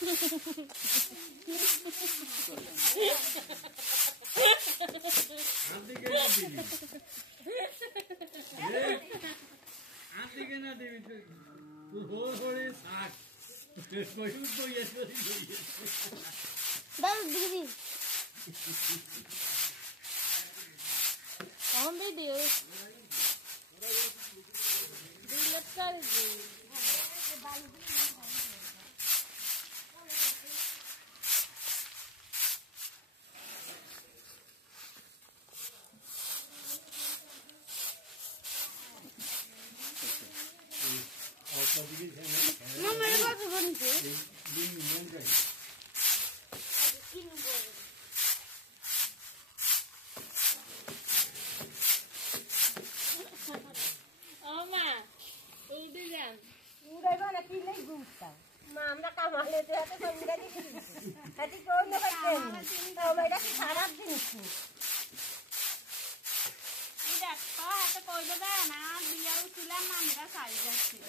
Home video. Let's go. No, मेरे पास तो बनी थी। Oma, udah jam. Udah mana pilih gusta. Mama kamar itu ada sambil di sini. Tadi kau nak pakai. Kau mereka sarap jenis. Udah, kau ada kau juga na biar usulan mama saja sih.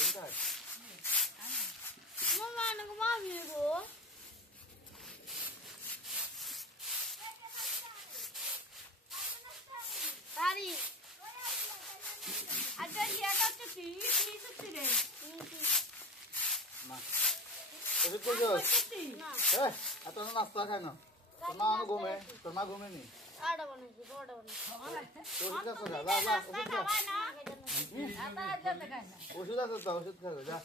Enggak. Mama nak mami go. Tari. Ada dia kata ini sudah. Ma. ওষুধ কইছস? এই এত নাস্তা খায় না। তোর মা ঘুমে, তোর মা ঘুমে নি। আড়া বানাইছি, বড় বানাইছি। ওষুধ আছে যা, যা, যা, ওষুধ খা। ওষুধ আছে তো, ওষুধ খা যা।